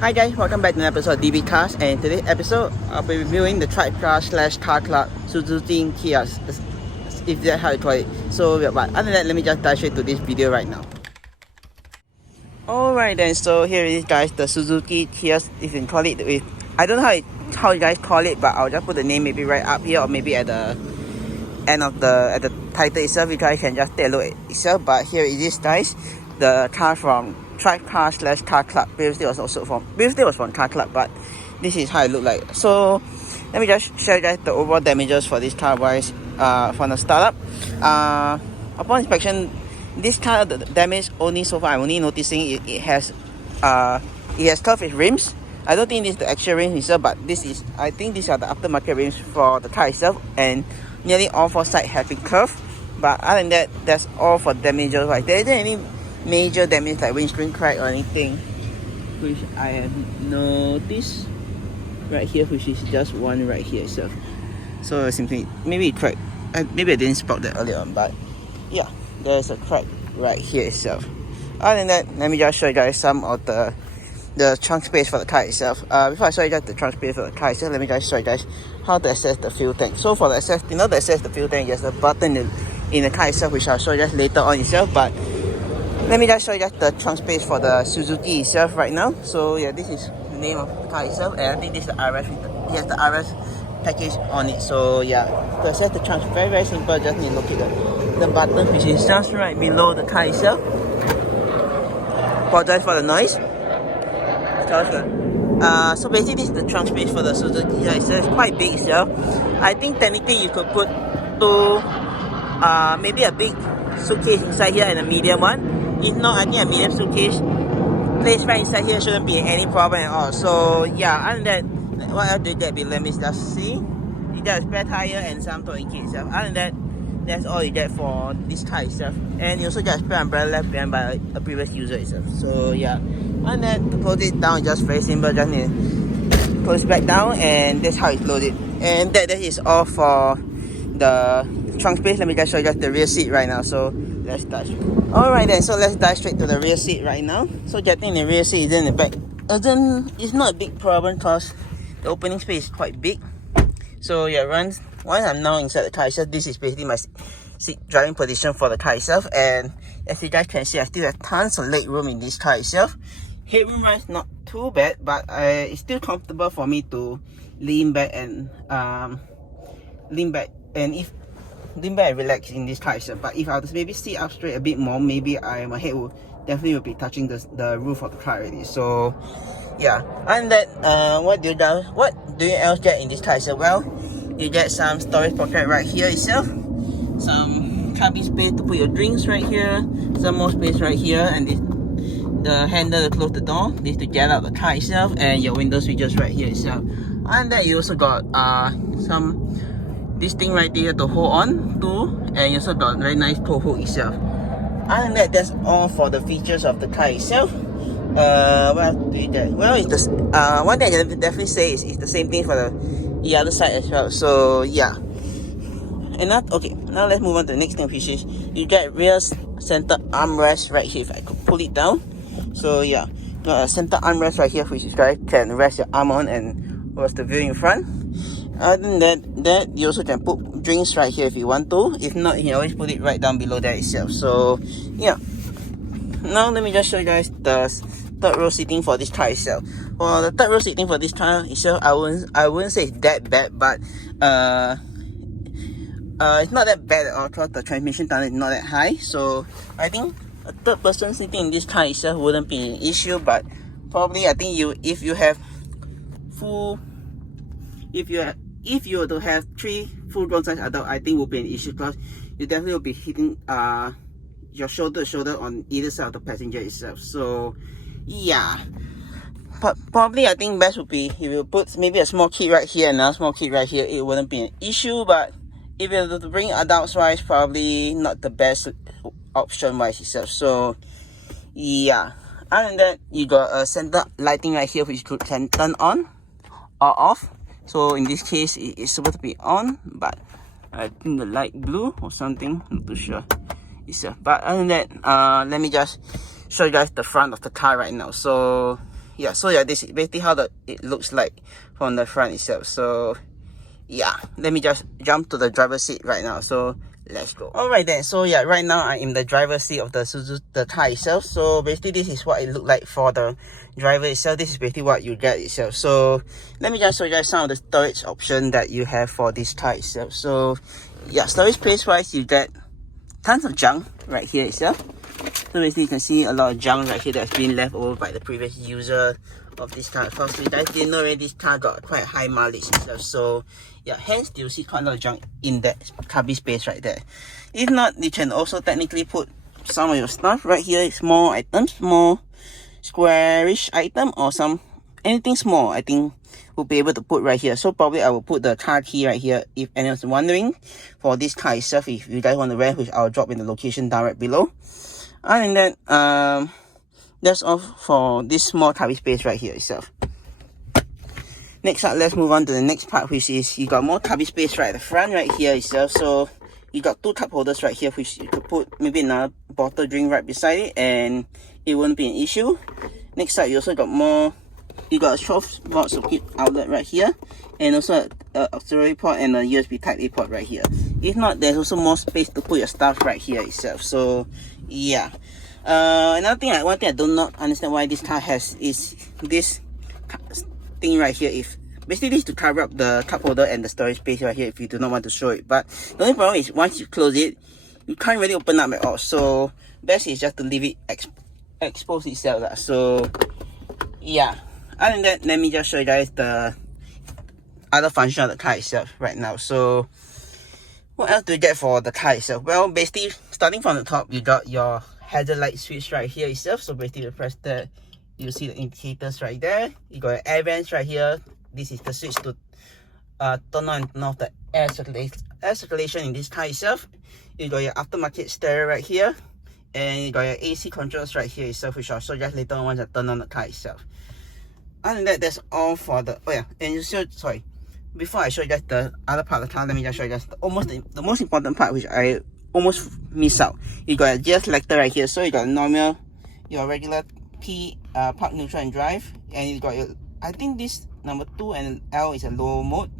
Hi guys, welcome back to another episode of DB Cars, and in today's episode I'll be reviewing the TribeCar / CarClub Suzuki Ciaz, if that's how you call it. So but other than that, let me just dive straight to this video right now. Alright then, so here it is guys, the Suzuki Ciaz, if you can call it with, I don't know how you guys call it, but I'll just put the name maybe right up here or maybe at the end of the title itself. You guys can just take a look at itself. But here it is guys, the car from TribeCar / CarClub. Previously was from CarClub, but this is how it looked like. So let me just show you guys the overall damages for this car wise from the startup. Upon inspection, this car, the damage only so far I'm only noticing it has curved its rims. I don't think this is the actual rims itself, but I think these are the aftermarket rims for the car itself, and nearly all four sides have been curved. But other than that, that's all for damages. Like there isn't any major damage like windscreen crack or anything, which I have noticed right here, which is just one right here itself. So simply maybe it cracked. Maybe I didn't spot that earlier on, but yeah, there's a crack right here itself. Other than that, let me just show you guys some of the trunk space for the car itself. Before I show you guys the trunk space for the car itself, let me just show you guys how to access the fuel tank. So for the access the fuel tank, there's a button in the car itself, which I'll show you guys later on itself. But let me just show you guys the trunk space for the Suzuki itself right now. So yeah, this is the name of the car itself, and I think this is the RS. It has the RS package on it. So yeah, to access the trunk, very simple. Just need to locate the button, which is just right below the car itself. Apologize for the noise. So basically this is the trunk space for the Suzuki Ciaz. It's quite big itself. I think technically you could put maybe a big suitcase inside here and a medium one. If not, I think a medium suitcase placed right inside here shouldn't be any problem at all. So yeah, other than that, what else do you get? Let me just see. You get a spare tire and some towing kit itself. Other than that, that's all you get for this car itself. And you also get a spare umbrella left behind by a previous user itself. So yeah, and then to close it down, just very simple. Just need to close it back down, and that's how it's loaded. And that is all for the trunk space. Let me just show you guys the rear seat right now. So let's touch. Alright then, so let's dive straight to the rear seat right now. So getting the rear seat is in the back. It's not a big problem because the opening space is quite big. So yeah, once I'm now inside the car itself, this is basically my seat driving position for the car itself. And as you guys can see, I still have tons of leg room in this car itself. Headroom wise, not too bad, but it's still comfortable for me to lean back and relax in this car itself. But if I was maybe sit up straight a bit more, maybe my head will definitely be touching the roof of the car already. So yeah, and that what do you else get in this car itself? Well, you get some storage pocket right here itself, some cabin space to put your drinks right here, some more space right here, and the handle to close the door, this to get out the car itself, and your window switches right here itself. And then you also got this thing right there to hold on to, and you also got very nice tow hook itself. Other than that, that's all for the features of the car itself. What else do you get? Well, it's one thing I can definitely say is it's the same thing for the other side as well. So yeah. And now let's move on to the next thing, which is you get rear center armrest right here. If I could pull it down. So yeah, got a center armrest right here, which you guys can rest your arm on and watch the view in front. Other than that, you also can put drinks right here if you want to. If not, you can always put it right down below there itself. So yeah. Now let me just show you guys the third row seating for this car itself. Well, the third row seating for this car itself, I wouldn't say it's that bad, but it's not that bad at all because the transmission tunnel is not that high. So I think a third person sitting in this car itself wouldn't be an issue. But probably I think if you were to have 3 full-grown size adults, I think will be an issue because you definitely will be hitting your shoulder to shoulder on either side of the passenger itself. So yeah, but probably I think best would be if you put maybe a small kid right here and another small kid right here. It wouldn't be an issue. But if you were to bring adults wise, probably not the best option wise itself. So yeah, other than that, you got a center lighting right here which you can turn on or off. So in this case, it is supposed to be on, but I think the light blue or something, not too sure. But other than that, let me just show you guys the front of the car right now. So yeah, so yeah, this is basically how it looks like from the front itself. So yeah, let me just jump to the driver's seat right now. So let's go. Alright then, so yeah, right now I'm in the driver's seat of the car itself. So basically this is what it looked like for the driver itself. This is basically what you get itself. So let me just show you guys some of the storage option that you have for this car itself. So yeah, storage space wise, you get tons of junk right here itself. So basically you can see a lot of junk right here that's been left over by the previous user of this car. Because you guys didn't know already, this car got quite high mileage itself. So yeah, hence you'll see quite a lot of junk in that cubby space right there. If not, you can also technically put some of your stuff right here, small items, small squarish item, or anything small, I think we'll be able to put right here. So probably I will put the car key right here if anyone's wondering for this car itself. If you guys want to rent, which I'll drop in the location down right below. Other than that, that's all for this small cubby space right here itself. Next up, let's move on to the next part, which is you got more cubby space right at the front right here itself. So you got two cup holders right here, which you could put maybe another bottle drink right beside it, and it won't be an issue. Next up, you also got more. You got a 12-volt socket outlet right here, and also an auxiliary port and a USB Type A port right here. If not, there's also more space to put your stuff right here itself. So yeah. Another thing, one thing I do not understand why this car has is this thing right here. If basically this is to cover up the cup holder and the storage space right here if you do not want to show it. But the only problem is once you close it, you can't really open up at all. So best is just to leave it exposed itself. So yeah. Other than that, let me just show you guys the other function of the car itself right now. So what else do you get for the car itself? Well, basically starting from the top, you got your hazard light switch right here itself. So basically you press that, you see the indicators right there. You got your air vents right here. This is the switch to turn on and turn off the air circulation in this car itself. You got your aftermarket stereo right here, and you got your AC controls right here itself, which I'll show you guys later on once I turn on the car itself. Other than that, that's all for the and you show, sorry, before I show you guys the other part of the car, let me just show you guys the most important part, which I almost miss out. You got a gear selector right here. So you got normal, your regular P, park, neutral and drive, and you got your, I think this number 2 and L is a low mode,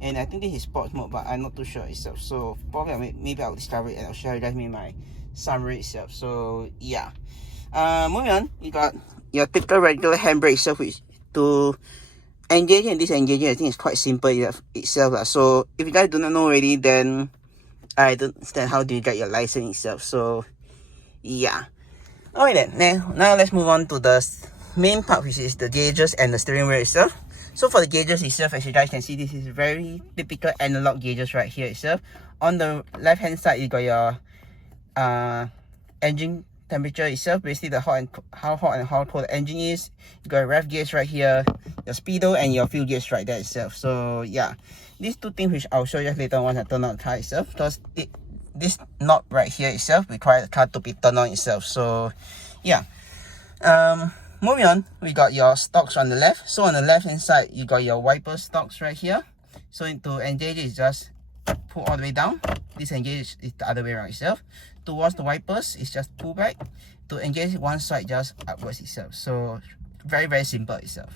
and I think this is sports mode, but I'm not too sure itself. So probably maybe I'll discover it and I'll show you guys in my summary itself. So yeah, moving on, you got your typical regular handbrake itself, which to engaging and disengaging, I think it's quite simple itself. So if you guys do not know already, then I don't understand how do you get your license itself. So yeah. Alright then, now let's move on to the main part, which is the gauges and the steering wheel itself. So for the gauges itself, as you guys can see, this is very typical analog gauges right here itself. On the left hand side, you got your engine temperature itself, basically the how hot and how cold the engine is. You got a rev gauge right here, your speedo, and your fuel gauge right there itself. So yeah, these two things which I'll show you later on once I turn on the car itself, because this knob right here itself requires the car to be turned on itself. So yeah, moving on, we got your stocks on the left. So on the left hand side, you got your wiper stocks right here. So to engage it, just pull all the way down. Disengage is the other way around itself. Towards the wipers, it's just pull back. To engage one side, just upwards itself. So very simple itself.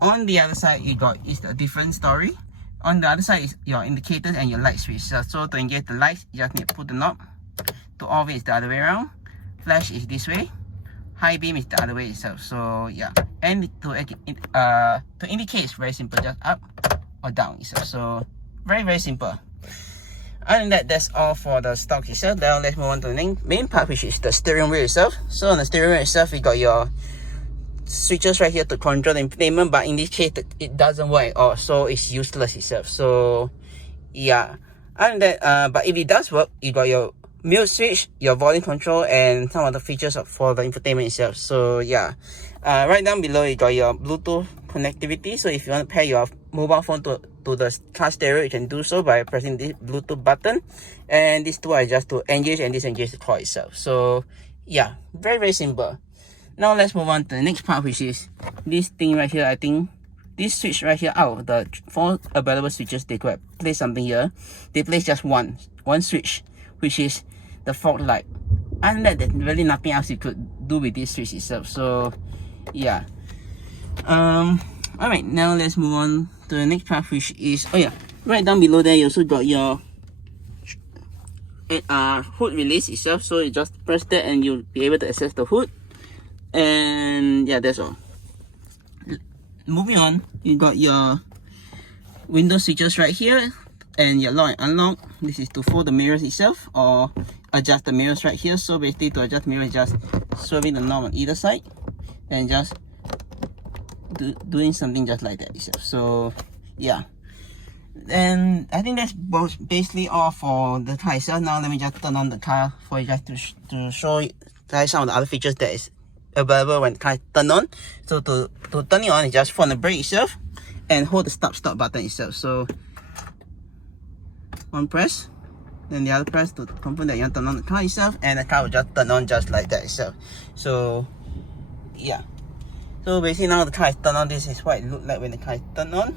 On the other side, you got is a different story. On the other side is your indicators and your light switch. So to engage the lights, you just need to put the knob. To off it is the other way around. Flash is this way. High beam is the other way itself. So yeah, and to indicate, it's very simple, just up or down itself. So very simple. Other than that, that's all for the stock itself. Now let's move on to the main part, which is the steering wheel itself. So on the steering wheel itself, you got your switches right here to control the infotainment, but in this case it doesn't work at all, so it's useless itself. So yeah, other than that, but if it does work, you got your mute switch, your volume control, and some of the features for the infotainment itself. So yeah, right down below you got your Bluetooth connectivity. So if you want to pair your mobile phone to the car stereo, you can do so by pressing this Bluetooth button, and these two are just to engage and disengage the car itself. So yeah, very simple. Now let's move on to the next part, which is this thing right here. I think this switch right here, out of the 4 available switches, they could place something here. They place just one switch, which is the fog light. And there's really nothing else you could do with this switch itself. So yeah, All right, now let's move on to the next part, which is, oh yeah, right down below there you also got your hood release itself. So you just press that and you'll be able to access the hood. And yeah, that's all. Moving on, you got your window switches right here and your lock and unlock. This is to fold the mirrors itself or adjust the mirrors right here. So basically to adjust mirrors, just swerving the knob on either side and just doing something just like that itself. So yeah, and I think that's basically all for the car itself. Now let me just turn on the car for you guys to show you guys some of the other features that is available when the car is turned on. So to turn it on, you just hold on the brake itself and hold the stop button itself. So one press, then the other press to confirm that you want to turn on the car itself, and the car will just turn on just like that itself. So yeah, so basically now the car is turned on. This is what it looked like when the car is turned on.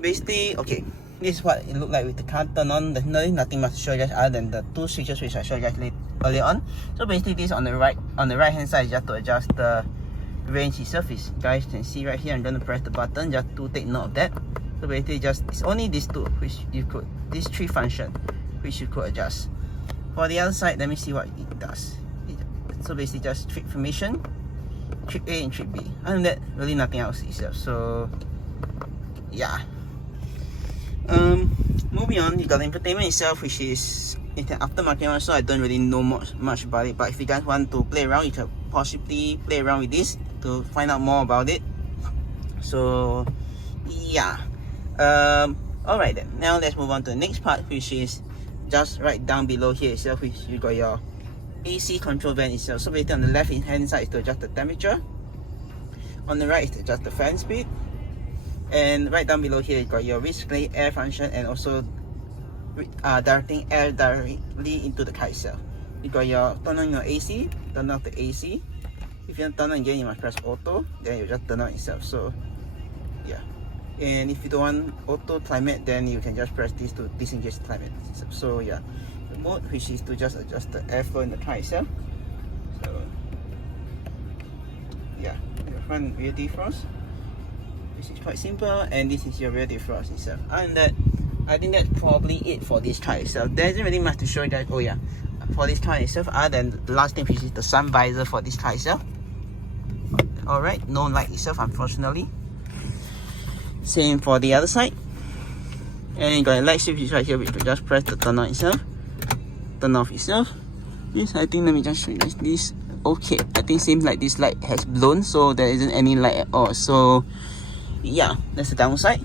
Basically, okay, this is what it looked like with the car turned on. There's nothing much to show you guys other than the two switches which I showed you guys earlier on. So basically this on the right hand side is just to adjust the range itself. Is you guys can see right here, I'm going to press the button just to take note of that. So basically it's only these two which you could, these three functions which you could adjust. For the other side, let me see what it does. So basically just trip information, trip A and trip B. Other than that, really nothing else itself. So yeah. Moving on, you got the infotainment itself, which is it's an aftermarket one, so I don't really know much about it. But if you guys want to play around, you can possibly play around with this to find out more about it. So yeah. Alright then, now let's move on to the next part, which is just right down below here itself, which you got your AC control vent itself. So basically on the left hand side is to adjust the temperature, on the right is to adjust the fan speed, and right down below here you got your display air function and also directing air directly into the car itself. You got your turn on your AC, turn off the AC. If you want to turn on again, you must press auto, then you just turn on itself. So yeah, and if you don't want auto climate, then you can just press this to disengage climate. So yeah, the mode which is to just adjust the airflow in the car itself. So yeah, your front rear defrost. This is quite simple, and this is your rear defrost itself. Other than that, I think that's probably it for this car itself. There isn't really much to show you guys. Oh yeah, for this car itself, other than the last thing, which is the sun visor for this car itself. Alright, no light itself, unfortunately. Same for the other side. And you got a light switch right here, which you just press to turn on itself, turn off itself. This, I think, let me just show you guys this. Okay, I think seems like this light has blown, so there isn't any light at all. So yeah, that's the downside.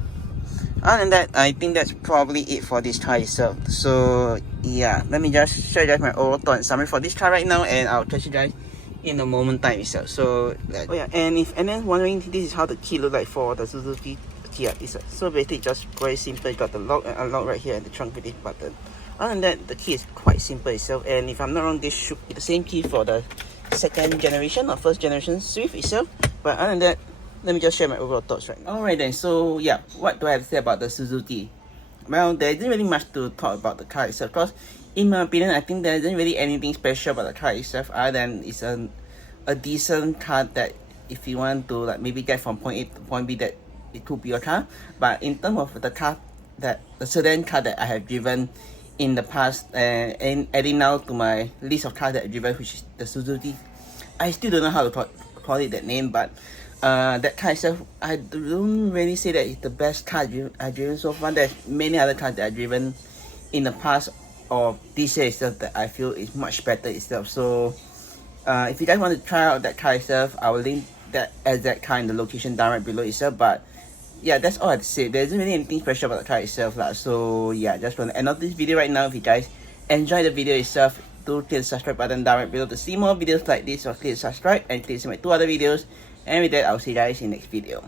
Other than that, I think that's probably it for this car itself. So yeah, let me just show you guys my overall thought and summary for this car right now, and I'll catch you guys in a moment time itself. So oh yeah, and if anyone's wondering, this is how the key look like for the Suzuki Ciaz itself. So basically just very simple. You got the lock and unlock right here and the trunk release button. Other than that, the key is quite simple itself, and if I'm not wrong, this should be the same key for the second generation or first generation Swift itself. But other than that, let me just share my overall thoughts right now. Alright then, so yeah, what do I have to say about the Suzuki? Well, there isn't really much to talk about the car itself, because in my opinion, I think there isn't really anything special about the car itself other than it's a decent car that if you want to like maybe get from point A to point B, that it could be your car. But in terms of the car, that the sedan car that I have driven in the past, and adding now to my list of cars that I've driven, which is the Suzuki, I still don't know how to call it that name, but that car itself, I don't really say that it's the best car I've driven so far. There's many other cars that I've driven in the past or this year itself that I feel is much better itself. So if you guys want to try out that car itself, I will link that exact car in the location down right below itself. But yeah, that's all I have to say. There isn't really anything special about the car itself lah. So yeah, just want to end off this video right now. If you guys enjoy the video itself, do click the subscribe button down right below to see more videos like this, or click subscribe and click see my two other videos. And with that, I'll see you guys in the next video.